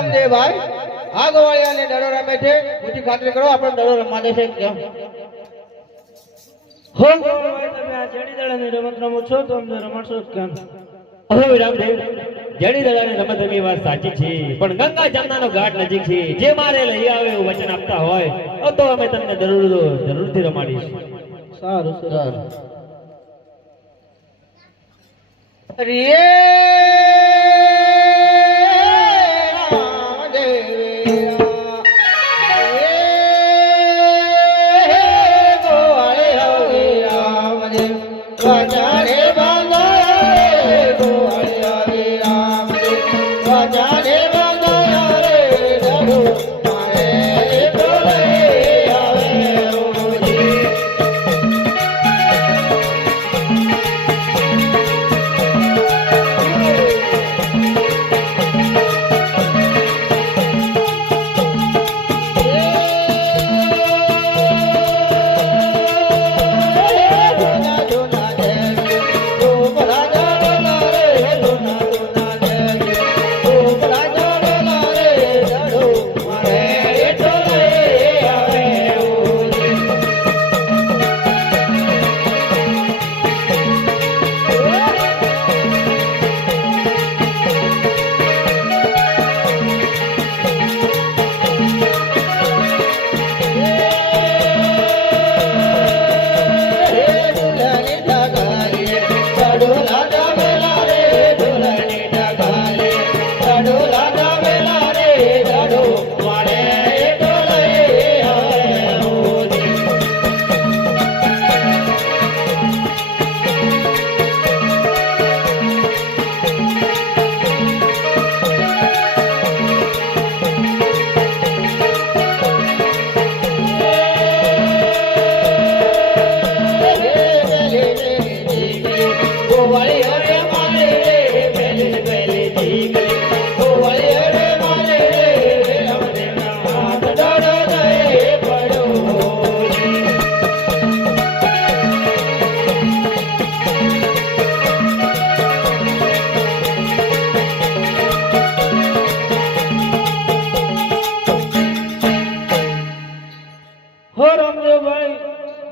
રામદેવભાઈ આ ગોવાળિયાને દડો રમે છે પૂછી ખાતરી કરો આપણે દડો રમવા દેશે કેમ હો ગોવાળિયા તમે આ જેડી દડાની રમત રમો છો તો અમને રમાડશો કેમ? હવે રામદેવ જડી દડાની રમત રમી વાત સાચી છે પણ ગંગા જમનાનો ઘાટ નજીક છે જે મારે લઈ આવે એવું વચન આપતા હોય તો અમે તમને જરૂરથી રમાડીશું. સારું સારું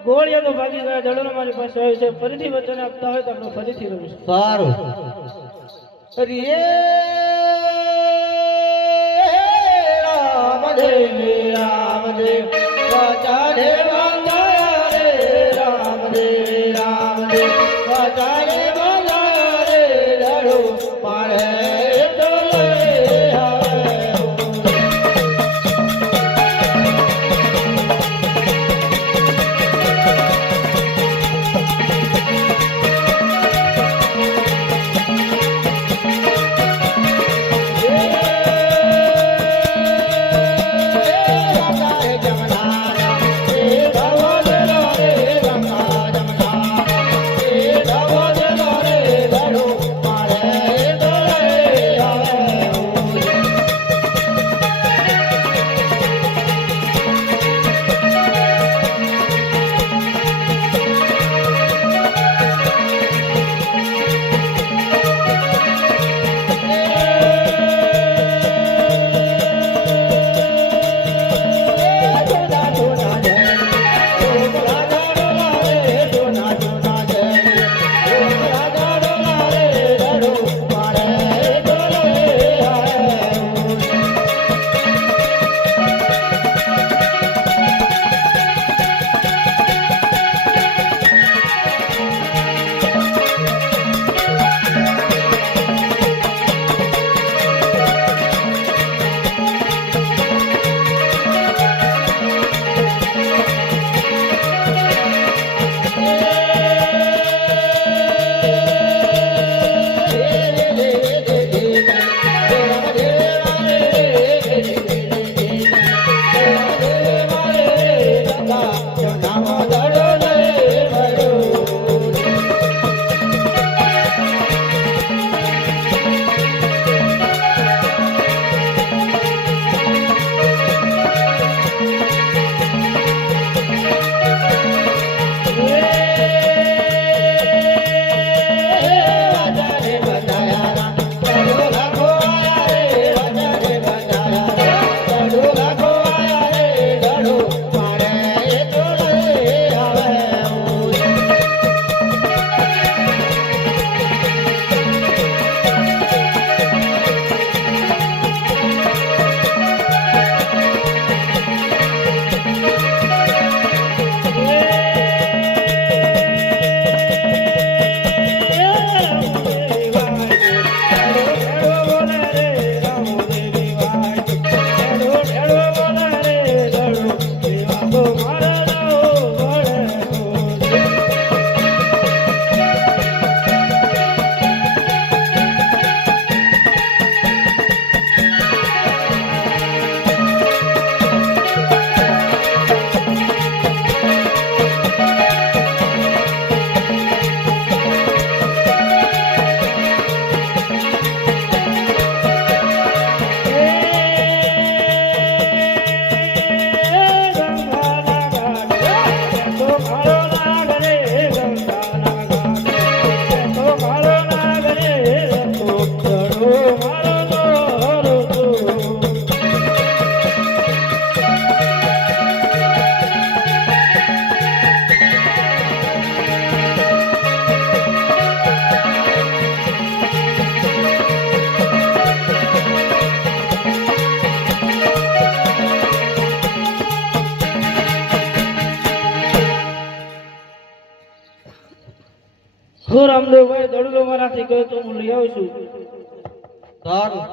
ગોળિયા તો ભાગી ગયા દડો મારી પાસે આવ્યો છે ફરીથી વચન આપતા હોય તો આપણે ફરીથી રમીશું. સારું રામદેવ રામદેવ વાચારે વાંધાયા રે રામદેવ રામદેવ વાચારે વાંધાયા રે દડો મારે હું રામદેવભાઈ દડુલો મારાથી કહ્યું તો હું લઈ આવું છું. સારું.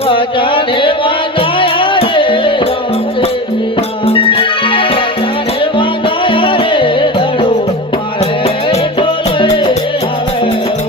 વચને બાંધાયા રે રામ રે રામ. વચને બાંધાયા રે દડો મારે ડોલે આવે રો.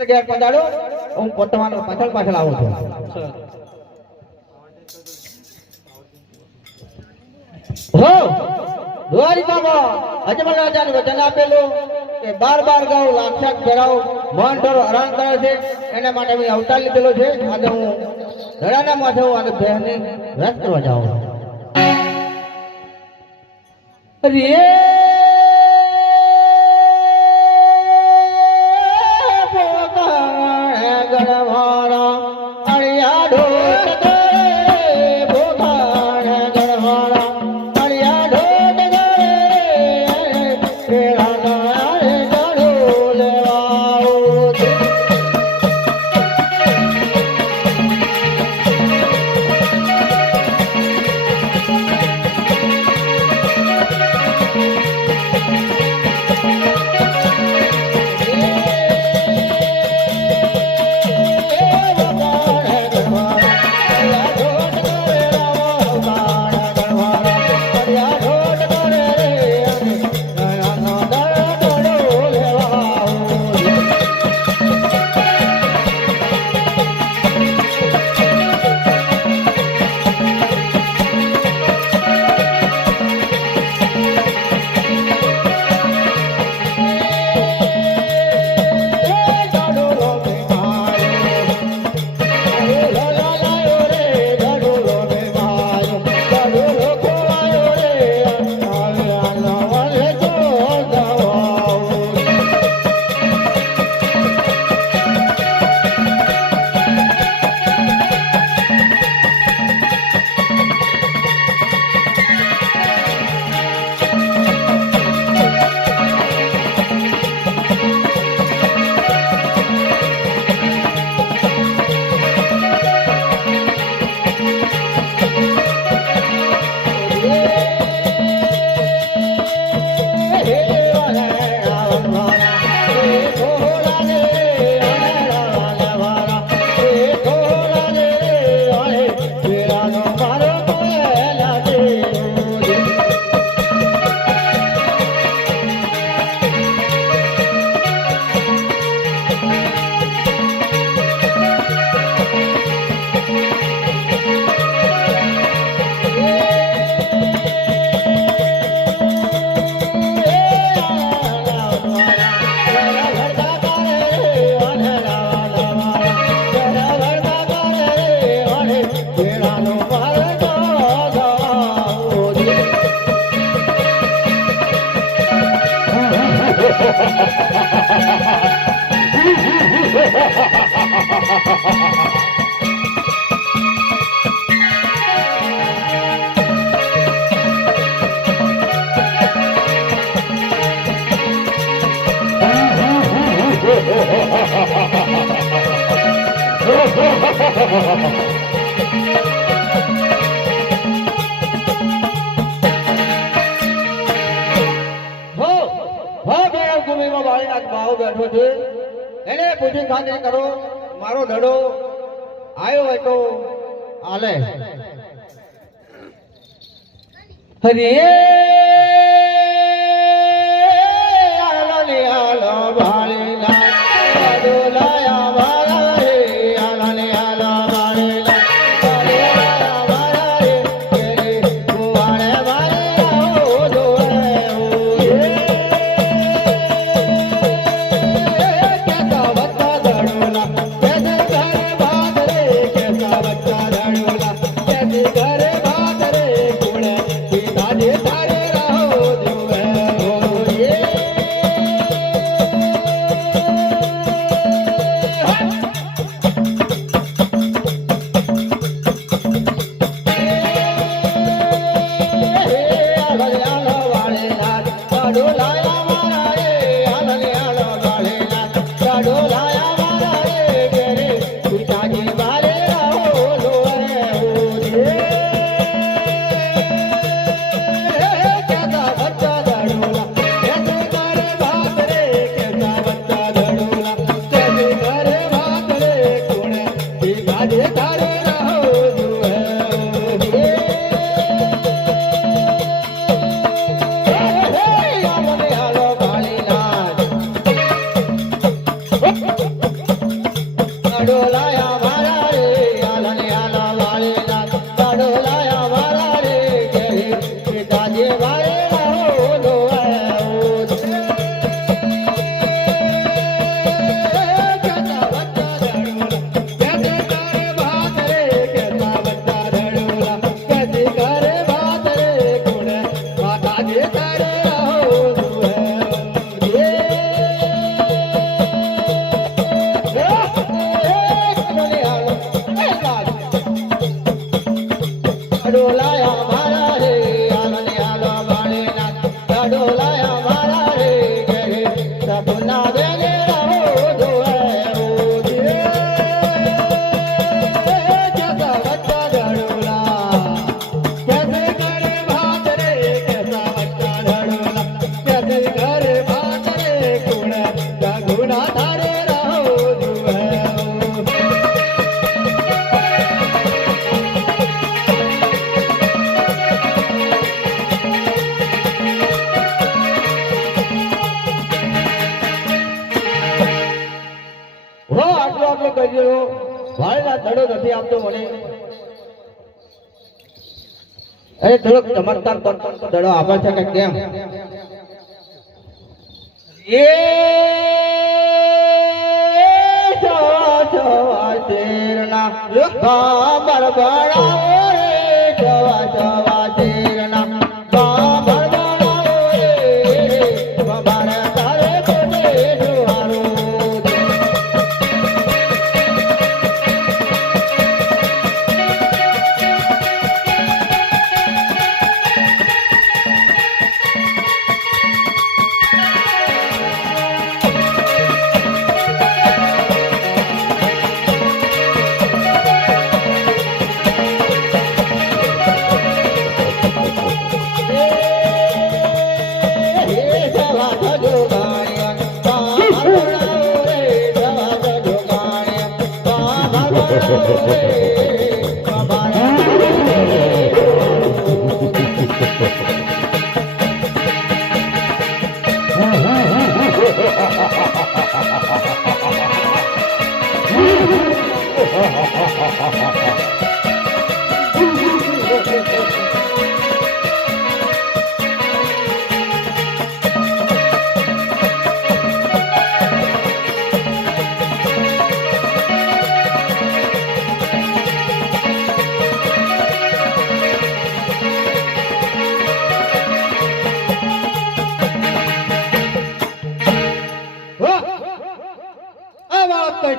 જગ્યાએ પધારો, હું તમારો પાછળ પાછળ આવું છું. હો દ્વારિકામાં અજમલ રાજાનું વચન આપેલું કે 12 ગાઉ લાક્ષાત ભેરાવ મોહન ઢોરો હરણ કરે છે, એના માટે મેં અવતાર લીધેલો છે. આજે હું ધડાના માથે હું આજે બહેનને રસ કરવા જાઉં છું. બેઠો છે, એને પૂછી ખાતરી કરો, મારો દડો આવ્યો હોય તો હાલે. હરે આલો ને આલો ભાળીલા દોલાયા મારા રે, આલો ને આલો ભાળીલા દોલાયા મારા રે, કેરે કુવાડે મારે આવો દોડે ઓય. કેસા બચ્ચા દડોલા કેસે ઘરે બાદ રે, કેસા બચ્ચા દડોલા કેસે ઘરે બાદ રે, કુણે પિતાજી તારે રહો. ના તારે રહો જુએ હો આટલો આટલો કહી દેવો ભાઈના દડો નથી આપતો મને અરે થોડોક ચમત્કાર કરતો દડો આપે છે કે કેમ એ જવા જવા તેરના બાબર બળાવો રે જવા જવા તેરના બાબર બળાવો રે બાબર તારે કોને જુવારો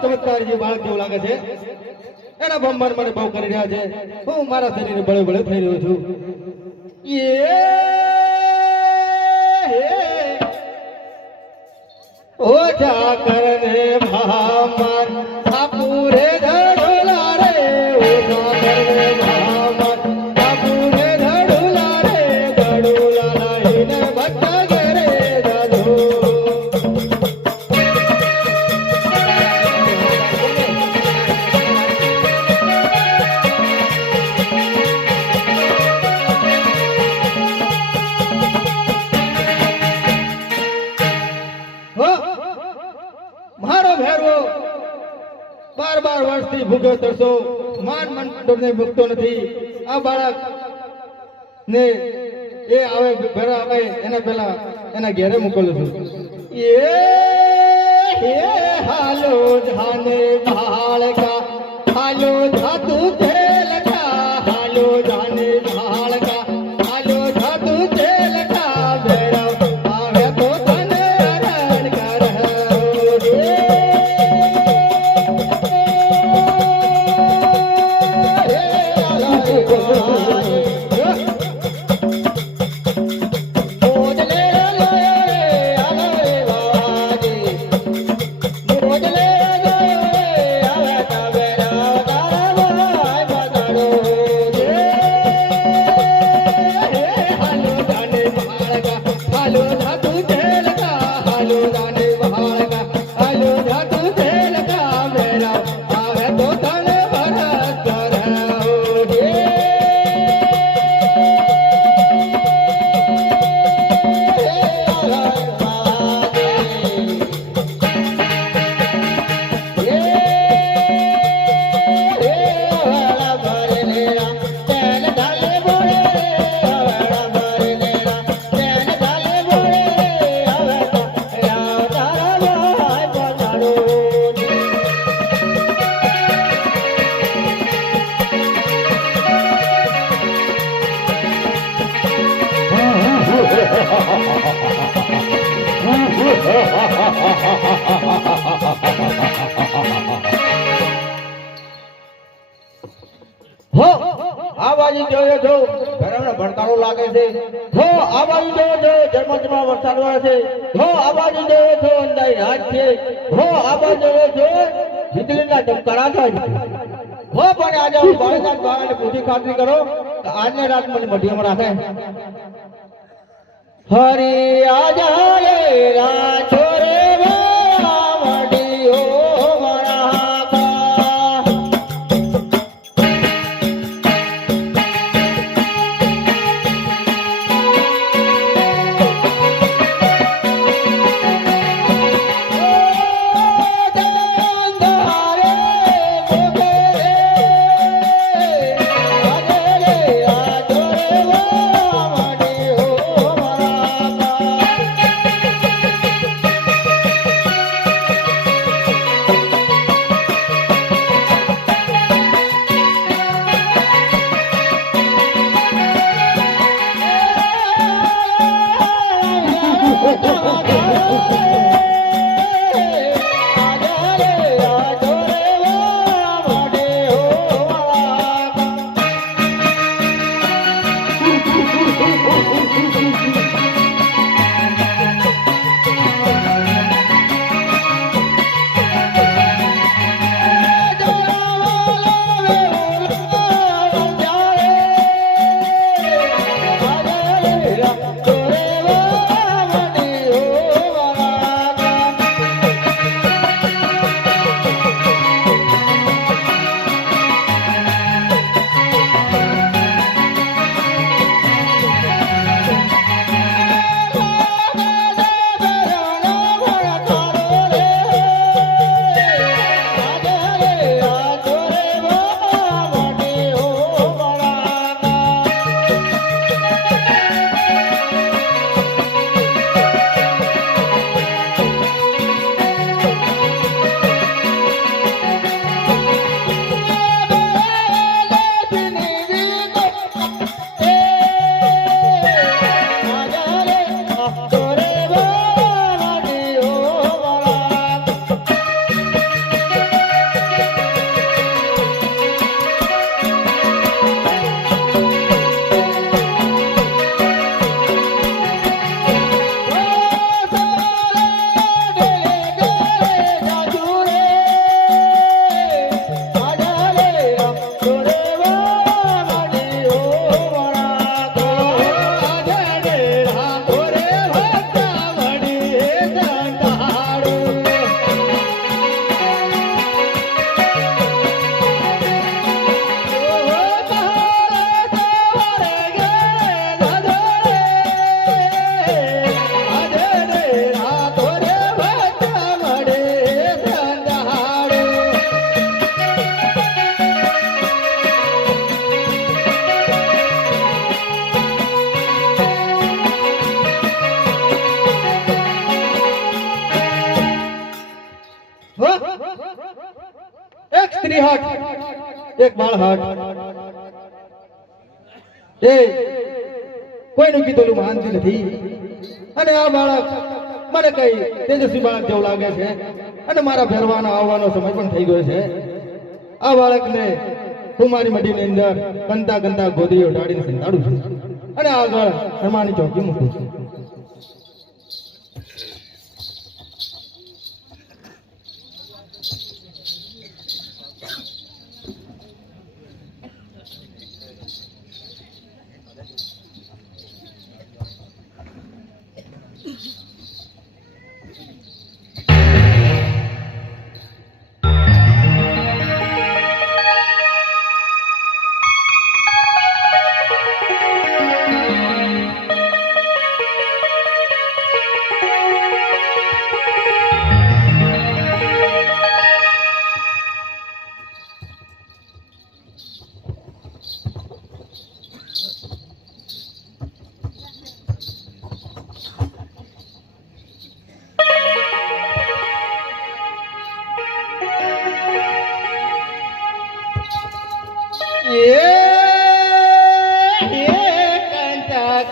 ચમત્કાર જે બાળક જેવું લાગે છે એના ભમર મને બહુ કરી રહ્યા છે હું મારા શરીરે બળે બળે થઈ રહ્યો છું ઓછા કરને ભામર આપુરે ધડોલા રે ઓછા કરને ભામર આપુરે ધડોલા રે ધડોલા લાઈને ભટ્ટ ઘરે દાદો મારો ભેરવો 12 વર્ષથી ભૂખ્યો તરસો માન મંડળને મૂકતો નથી આ બાળક ને એ આવે ઘરે આવે એના પહેલા એના ઘેરે મોકલું છું એ હાલો જાને બાળકા હાલો જાતુ તેલકા હાલો જાને બાળકા હાલો જાતુ તેલકા બેરાવ આવે તો તને રણ કર હો આ બાજુ જોયો છો ઘરમાં ભડકારો લાગે છે હો આ બાજુ જોયો છો ઝરમરમાં વરસાદ વરસે છે હો આ બાજુ જોયો છો અંધારી રાત છે હો આ બાજુ જોયો છો વીજળીના ચમકારા થાય હો પણ આજે હું બાળકના બાળકને પૂછી ખાતરી કરો કે આજની રાત મને મઢીમાં રાખે હરી આજા રે રાજો રે રામ હો એક સ્ત્રી હટ એક બાળ હટ એ કોઈનું કીધેલું માનતી નથી અને આ બાળક મને કઈ તેજસ્વી બાળક જેવું લાગે છે અને મારા ફેરવાનો આવવાનો સમય પણ થઈ ગયો છે આ બાળકને કુમારી મઢીની અંદર કંતા કંતા ગોદરીઓ ઢાળીને સંતાડું છું અને આગળ હનુમાનની ચોકી મૂકું છું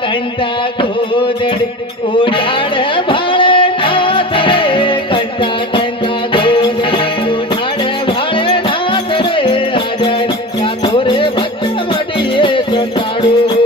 કંટા ગોદડી ઉડાડે ભાળે નાથ રે કંટા કંટા ગોદડી ઉડાડે ભાળે નાથ રે આદર યા તોરે ભક્ત મડીએ સંતાડું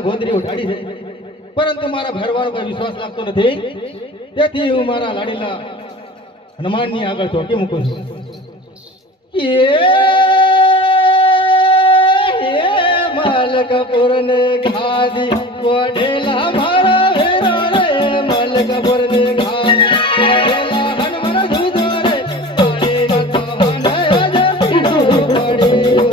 ગોદરી ઉઠાડી છે પરંતુ મારા ભરવાનો કોઈ વિશ્વાસ લાગતો નથી તેથી હું મારા લાડીલા હનુમાનની આગળ ચોકી મૂકું છું મલકપુર ને ઘાદી વડેલા મારા હેરો રે મલકપુર ને ઘાદી વડેલા હનુમાન જુદો રે પાણી નતો ને આજે પીડો પડ્યો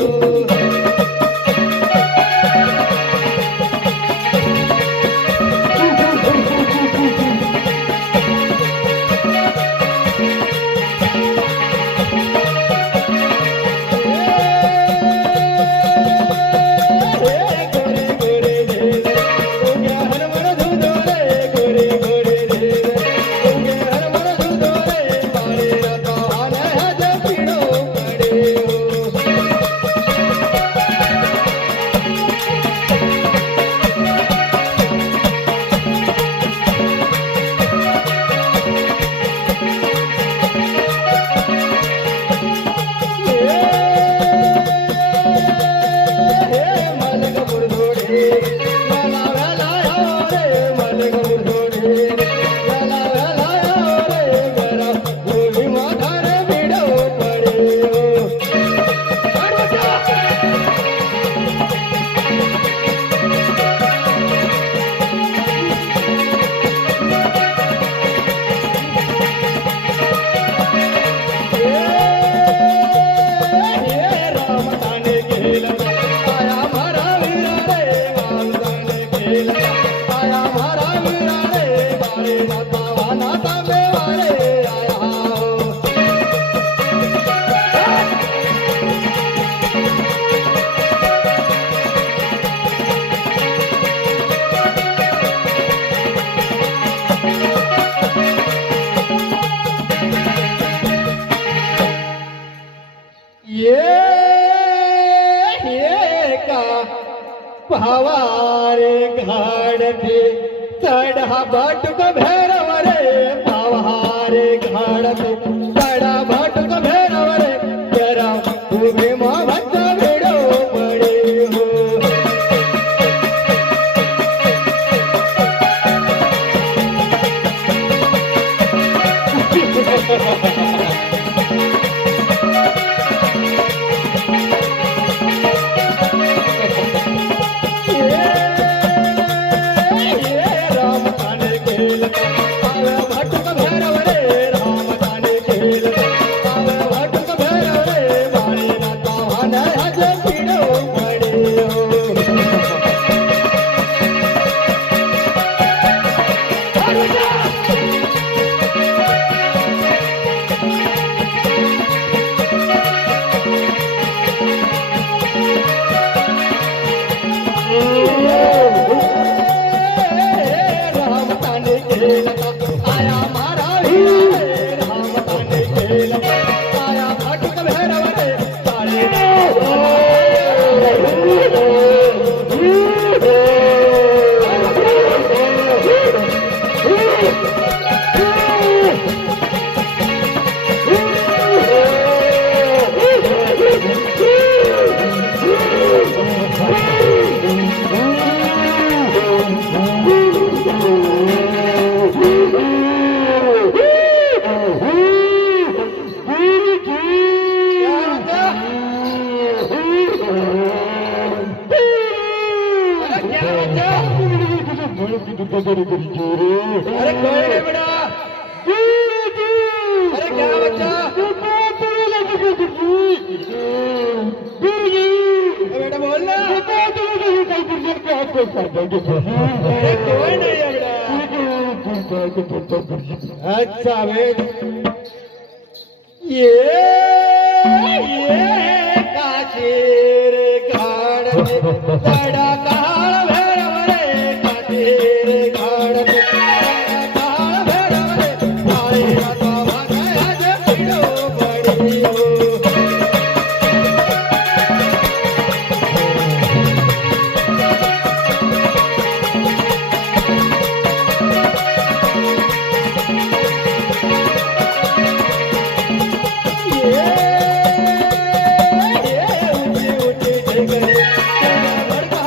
भावारे घाड़ते सड़ा बटुक भैरव रे भावारे घाड़ते सड़ा बटुक भैरव रे तेरा उभे मां भक्त भेड़ो पड़े हो अरे कोई नहीं बेटा, अरे क्या बच्चा, बेटा बोल ना, अरे कोई नहीं है बेटा। अच्छा बेटा, ये काशीर घाड़ लड़ा काल भैरव रे, काशीर घाड़ काल भैरव रे, आई राता भागा जे पीड़ो बड़ी हो। ऊंची ऊंची ढेगरे, बड़का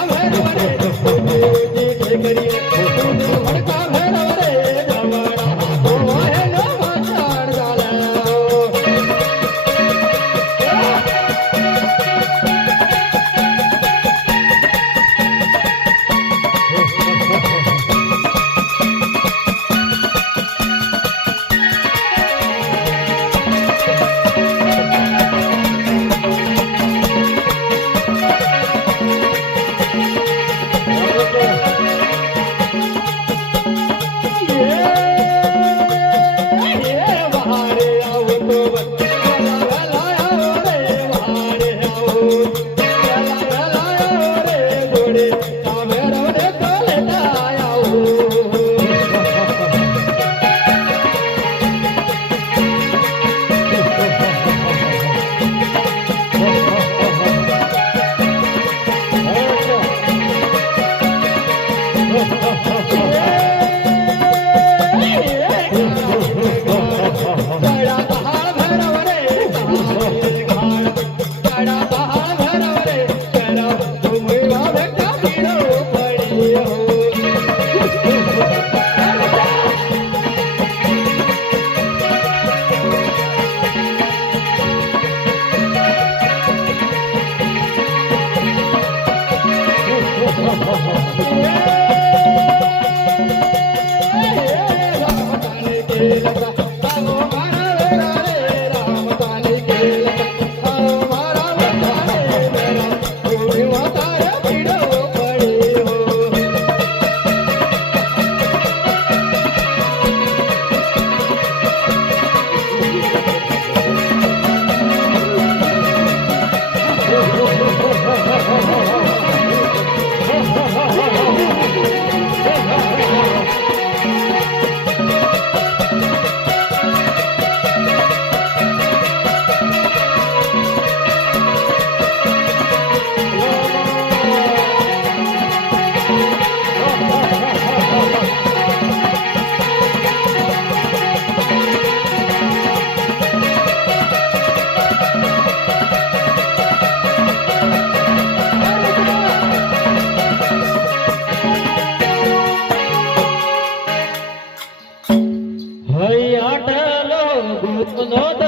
નો તો